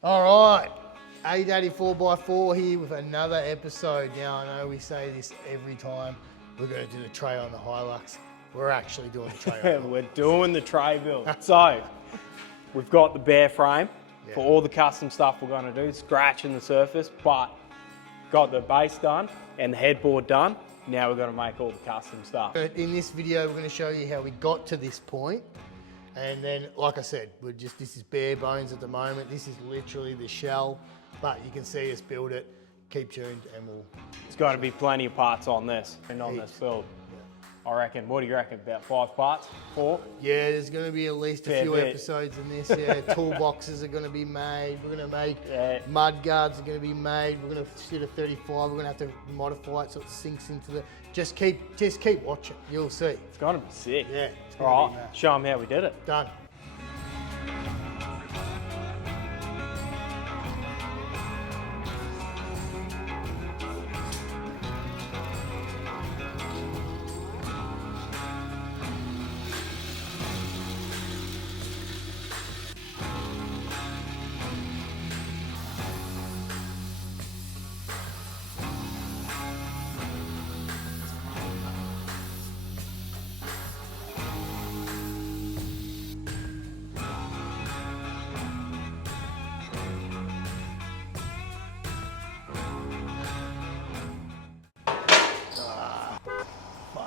All right, ADADDY 4x4 here with another episode. Now, I know we say this every time we're going to do the tray on the Hilux. We're actually doing the tray on We're doing the tray build. So, we've got the bare frame for all the custom stuff we're going to do, scratching the surface, but got the base done and the headboard done. Now we're going to make all the custom stuff. In this video, we're going to show you how we got to this point. And then, like I said, this is bare bones at the moment. This is literally the shell, but you can see us build it. Keep tuned and we'll... There's got to be plenty of parts on this and on this build. I reckon, what do you reckon, about 5 parts? 4? Yeah, there's going to be at least a few episodes in this. Yeah, toolboxes are going to be made. We're going to make mud guards are going to be made. We're going to shoot a 35. We're going to have to modify it so it sinks into the... Just keep watching. You'll see. It's going to be sick. Yeah. All right, show them how we did it. Done.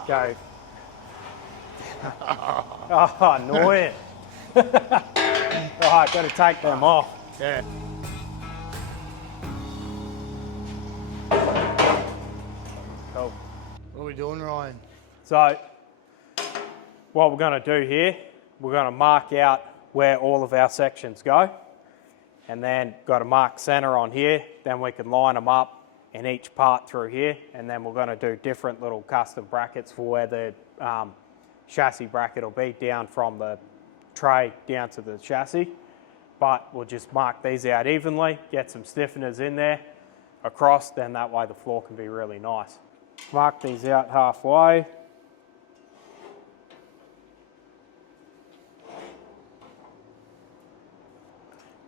Go. Oh, annoying. Alright, got to take them off. Yeah. Cool. What are we doing, Ryan? So, what we're going to do here, we're going to mark out where all of our sections go, and then got to mark center on here, then we can line them up in each part through here, and then we're going to do different little custom brackets for where the chassis bracket will be down from the tray down to the chassis. But we'll just mark these out evenly, get some stiffeners in there across, then that way the floor can be really nice. Mark these out halfway.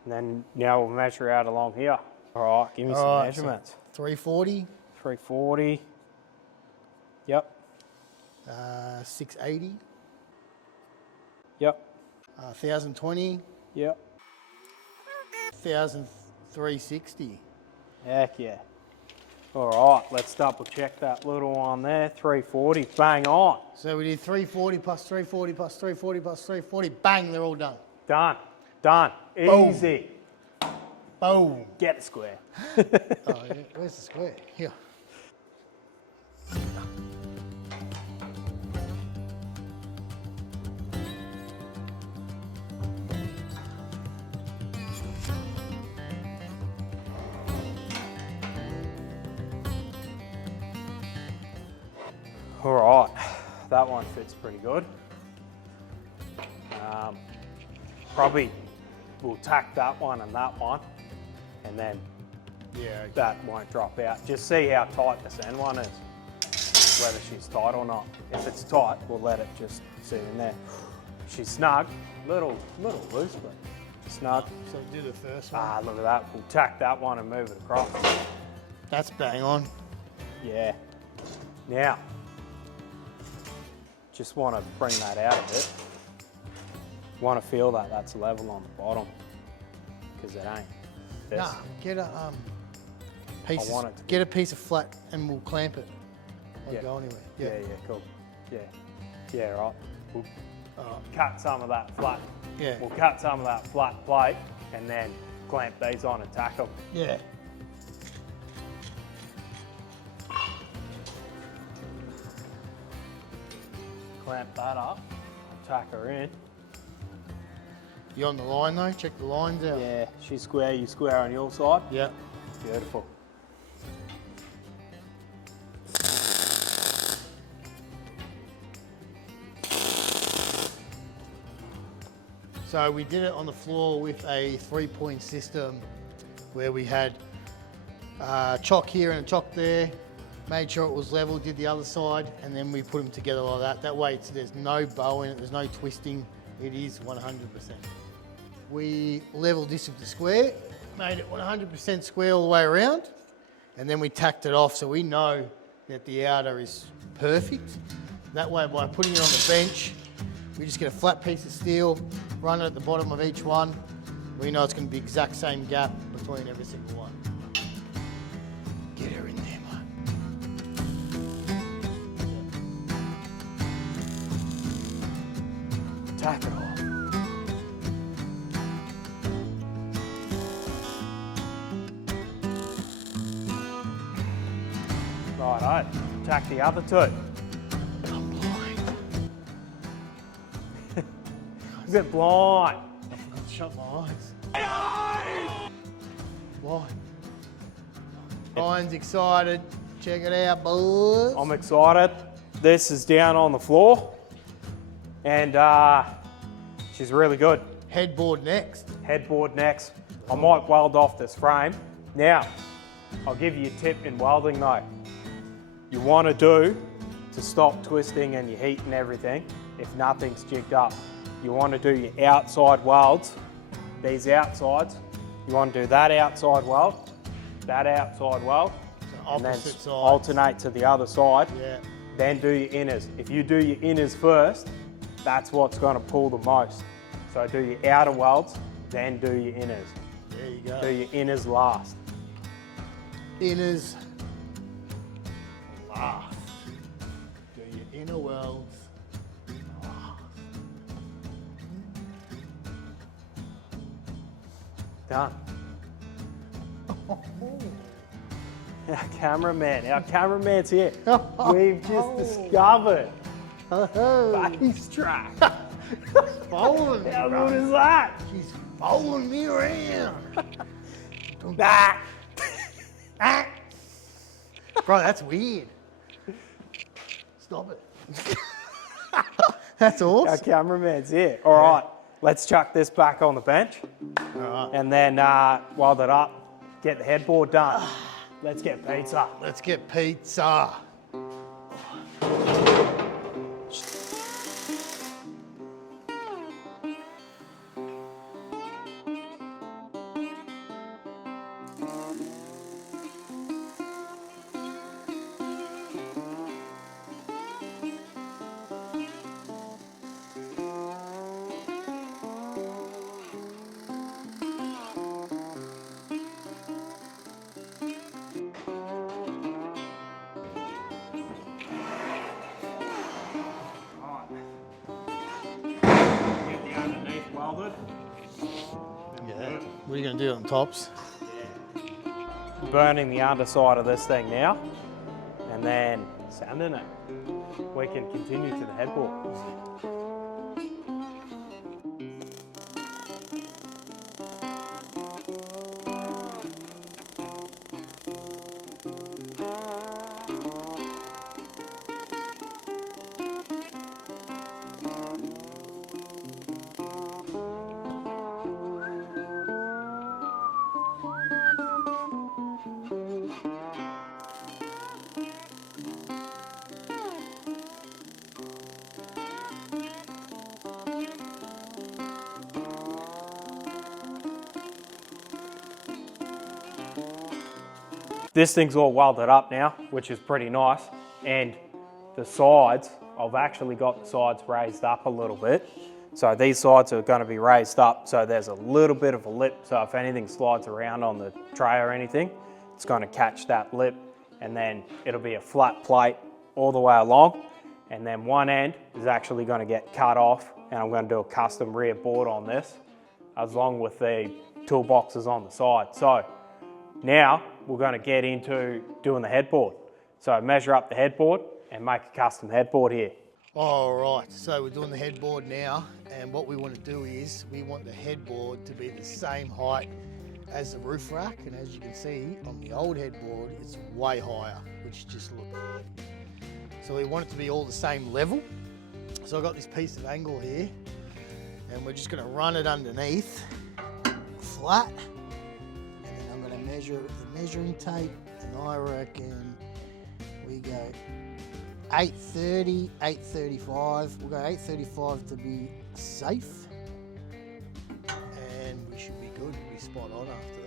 And then now we'll measure out along here. All right, give me some measurements. So 340. 340. Yep. 680. Yep. 1020. Yep. 1360. Heck yeah. All right, let's double check that little one there. 340, bang on. So we did 340 plus 340 plus 340 plus 340. Bang, they're all done. Done. Done. Boom. Easy. Boom. Get the square. Oh, yeah. Where's the square? Here. All right, that one fits pretty good. Probably we'll tack that one and that one, and then that won't drop out. Just see how tight this end one is, whether she's tight or not. If it's tight, we'll let it just sit in there. She's snug, little loose, but snug. So do the first one. Ah, look at that. We'll tack that one and move it across. That's bang on. Yeah. Now, just want to bring that out a bit. Want to feel that that's level on the bottom, because it ain't. This. Nah, get a get a piece of flat and we'll clamp it. Won't go anywhere. Yeah, cool. Yeah, right. We'll cut some of that flat. Yeah. We'll cut some of that flat plate and then clamp these on and tack them. Yeah. Clamp that up, tack her in. You on the line though? Check the lines out. Yeah, she's square, you square on your side. Yeah. Beautiful. So we did it on the floor with a 3-point system where we had chock here and a chock there, made sure it was level, did the other side, and then we put them together like that. That way there's no bow in it, there's no twisting, it is 100%. We leveled this with the square, made it 100% square all the way around, and then we tacked it off so we know that the outer is perfect. That way, by putting it on the bench, we just get a flat piece of steel, run it at the bottom of each one. We know it's going to be the exact same gap between every single one. Get her in there, mate. Tack it off. Righto, tack the other two. I'm blind. A bit blind. I forgot to shut my eyes. Blind. Blind's excited. Check it out, boys. I'm excited. This is down on the floor, and she's really good. Headboard next. Headboard next. I might weld off this frame. Now, I'll give you a tip in welding though. You want to do, to stop twisting and your heat and everything, if nothing's jigged up, you want to do your outside welds, these outsides. You want to do that outside weld, and then Opposite sides. alternate to the other side. Yeah. Then do your inners. If you do your inners first, that's what's going to pull the most. So do your outer welds, then do your inners. There you go. Do your inners last. Inners last. Do your inner welds last. Done. Our cameraman's here. We've just discovered face track. Following me, How bro. good is that? She's following me around. Back. Bro, that's weird. Stop it. That's Our awesome. cameraman's here. All right, let's chuck this back on the bench All right. and then weld it up, get the headboard done. Let's get pizza. Let's get pizza. Get the underneath welded. Yeah. What are you going to do on tops? Burning the underside of this thing now, and then sanding it. We can continue to the headboard. This thing's all welded up now, which is pretty nice. And the sides, I've actually got the sides raised up a little bit. So these sides are going to be raised up, so there's a little bit of a lip. So if anything slides around on the tray or anything, it's going to catch that lip, and then it'll be a flat plate all the way along. And then one end is actually going to get cut off, and I'm going to do a custom rear board on this, along with the toolboxes on the side. So now we're going to get into doing the headboard. So measure up the headboard and make a custom headboard here. All right, so we're doing the headboard now, and what we want to do is we want the headboard to be the same height as the roof rack, and as you can see on the old headboard, it's way higher, which just looks good. So we want it to be all the same level. So I've got this piece of angle here, and we're just going to run it underneath flat, and then I'm going to measure it with the measuring tape, and I reckon we go 830, 835. We'll go 835 to be safe, and we should be good. We'll be spot spot on after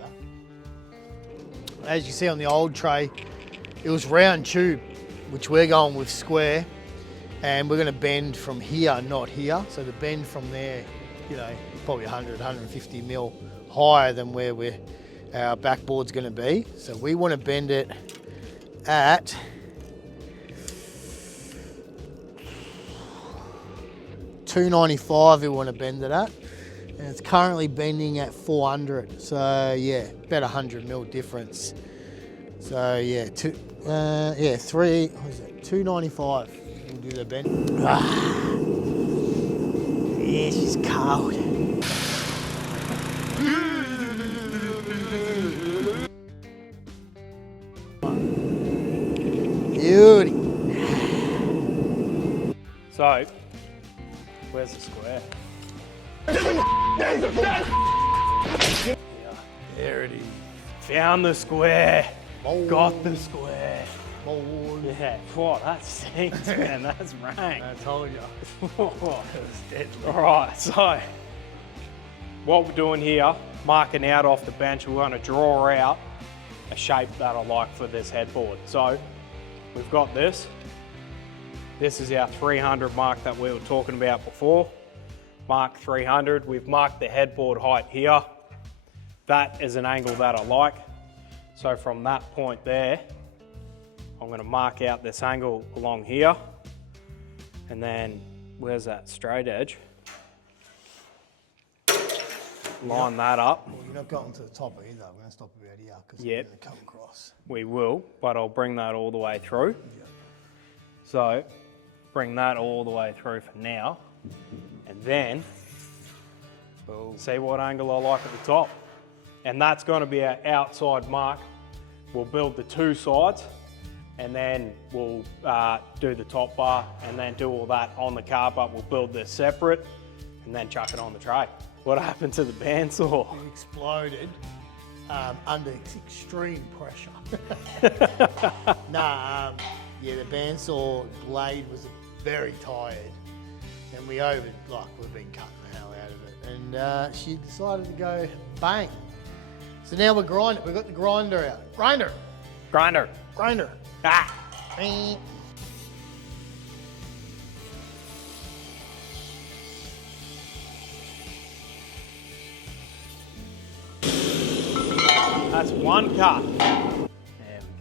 that. As you see on the old tray, it was round tube, which we're going with square, and we're going to bend from here, not here. So the bend from there, you know, probably 100, 150 mil higher than where our backboard's going to be. So we want to bend it at 295. We want to bend it at, and it's currently bending at 400. So yeah, about 100 mil difference. So yeah, 295. We'll do the bend. Yeah, she's cold. Beauty. So, where's the square? There it is. Found the square. Bold. Got the square. Bold. Yeah, whoa, that stinks, man. That's rank. I told you. All It was deadly. right, so what we're doing here, marking out off the bench, we're going to draw out a shape that I like for this headboard. So we've got this. This is our 300 mark that we were talking about before. Mark 300. We've marked the headboard height here. That is an angle that I like. So from that point there, I'm going to mark out this angle along here. And then where's that straight edge? Line that up. Well, you're not going to the top either. We're going to stop about here because Yep. we're going to come across. We will, but I'll bring that all the way through. Yep. So bring that all the way through for now. And then see what angle I like at the top. And that's going to be our outside mark. We'll build the two sides, and then we'll do the top bar, and then do all that on the car, but we'll build this separate, and then chuck it on the tray. What happened to the bandsaw? It exploded under extreme pressure. Yeah, the bandsaw blade was very tired, and we've been cutting the hell out of it. And she decided to go bang. So now we're grinding. We've got the grinder out. Grinder. Grinder. Grinder. Ah. That's one cut. There we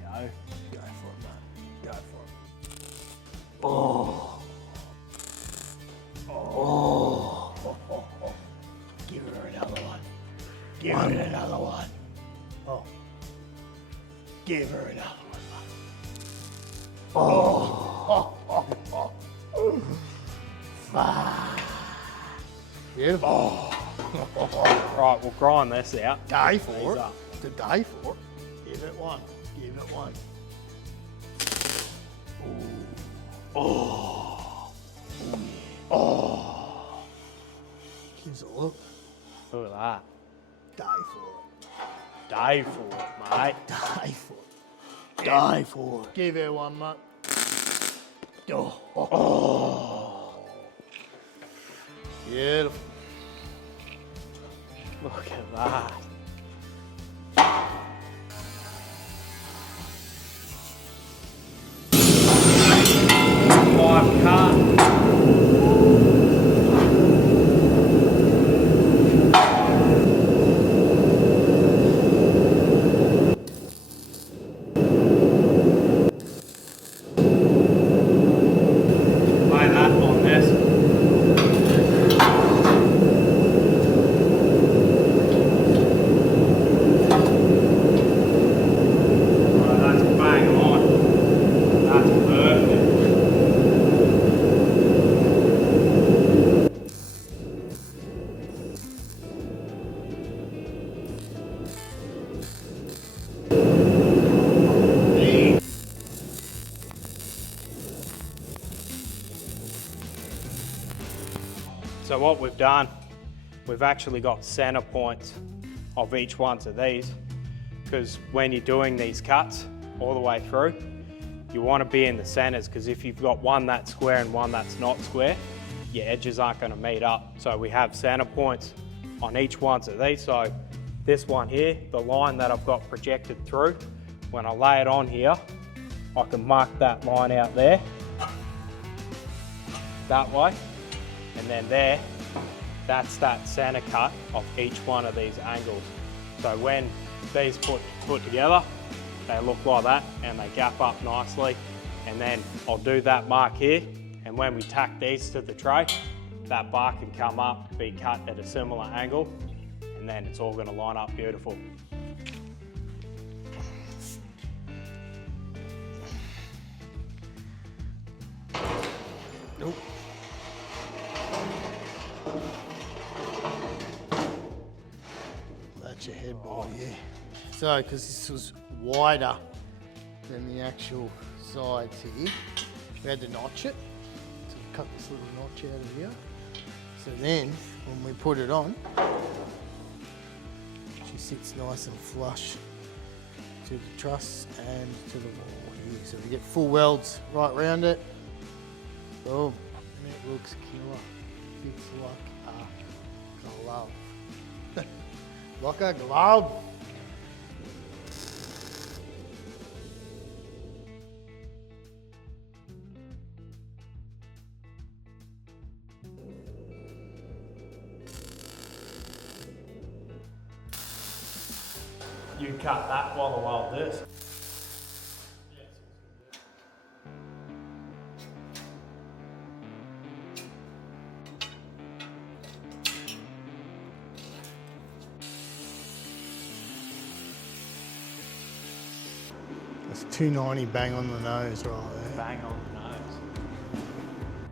go. Go for it, mate. Go for it. Oh. Oh. Give her another one. Give her another one. Oh. Give her another one, mate. Oh. Beautiful. Right, we'll grind this out. Day for These it. up. It's a day for it. Give it one. Give it one. Oh. Oh. Gives it a look. Look at that. Die for Day for it, mate. it. Die for it. Die for it. Give her one, mate. Oh. Oh. Beautiful. Look at that. Five cut. Lay that on this. Right, that's bang on. That's perfect. So what we've done, we've actually got center points of each one of these, because when you're doing these cuts all the way through, you want to be in the centers, because if you've got one that's square and one that's not square, your edges aren't going to meet up. So we have center points on each one of these. So this one here, the line that I've got projected through, when I lay it on here, I can mark that line out there, that way, and then there, that's that center cut of each one of these angles. So when these put together, they look like that and they gap up nicely. And then I'll do that mark here, and when we tack these to the tray, that bar can come up, be cut at a similar angle, and then it's all gonna line up beautiful. Nope. That's your headboard, yeah. So, because this was wider than the actual sides here, we had to notch it. So we cut this little notch out of here. So then, when we put it on, she sits nice and flush to the truss and to the wall here. So we get full welds right around it. Boom. And it looks killer. Fits like a glove. Like a glove. You cut that while I weld this. That's 290 bang on the nose right there. Bang on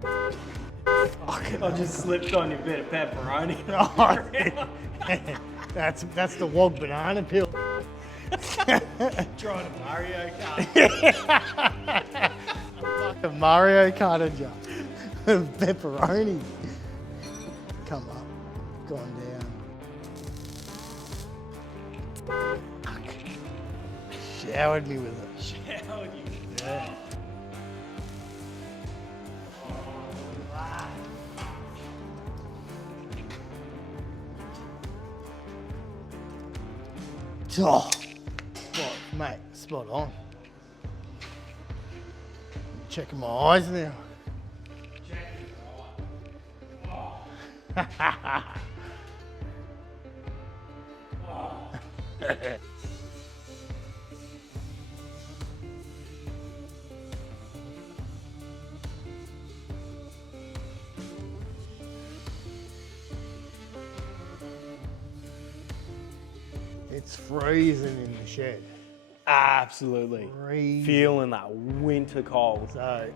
the nose. I just slipped on your bit of pepperoni. That's the wog banana peel. Trying to Mario Kart. I'm like a Mario Kart pepperoni. Come up, gone down. Showered me with it. Showered you. Yeah. Oh, mate, spot on. Checking my eyes now. It's freezing in the shed. Absolutely. Freezing. Feeling that winter cold. So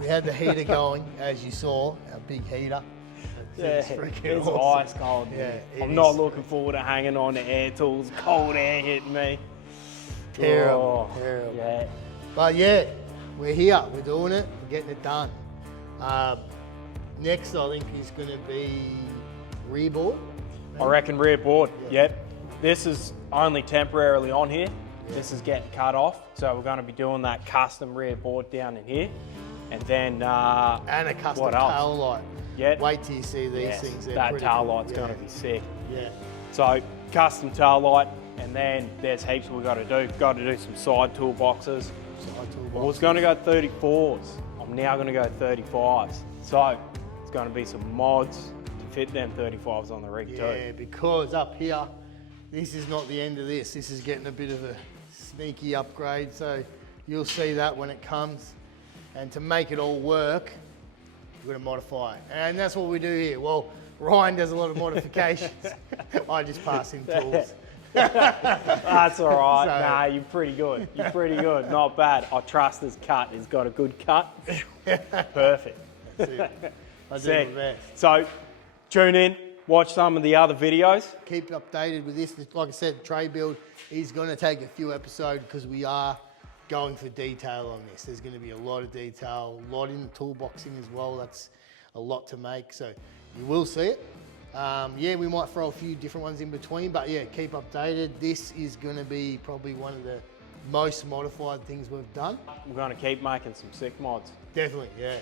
we had the heater going, as you saw, our big heater. Yeah, it's ice cold. Yeah, I'm not looking forward to hanging on to air tools. Cold air hitting me. Terrible, Oh, terrible. Yeah. But yeah, we're here, we're doing it, we're getting it done. Next, I think is going to be rear board. I reckon rear board. Yeah. Yep. This is only temporarily on here. Yeah. This is getting cut off. So we're going to be doing that custom rear board down in here. And then and a custom tail light. Yeah. Wait till you see these things. They're that tail cool. light's going to be sick. Yeah. So custom tail light, and then there's heaps we've got to do. Got to do some side toolboxes. I was going to go 34s. I'm now going to go 35s. So it's going to be some mods to fit them 35s on the rig too. Yeah, because up here, this is not the end of this. This is getting a bit of a sneaky upgrade. So you'll see that when it comes. And to make it all work, we're going to modify it. And that's what we do here. Well, Ryan does a lot of modifications. I just pass him tools. That's all right. So, nah, you're pretty good. You're pretty good. Not bad. I trust his cut. He's got a good cut. Perfect. That's it. I do Sick. my best. So tune in, watch some of the other videos. Keep updated with this. Like I said, tray build is going to take a few episodes because we are going for detail on this. There's going to be a lot of detail, a lot in the toolboxing as well. That's a lot to make, so you will see it. Yeah, we might throw a few different ones in between, but yeah, keep updated. This is going to be probably one of the most modified things we've done. We're going to keep making some sick mods. Definitely, yeah.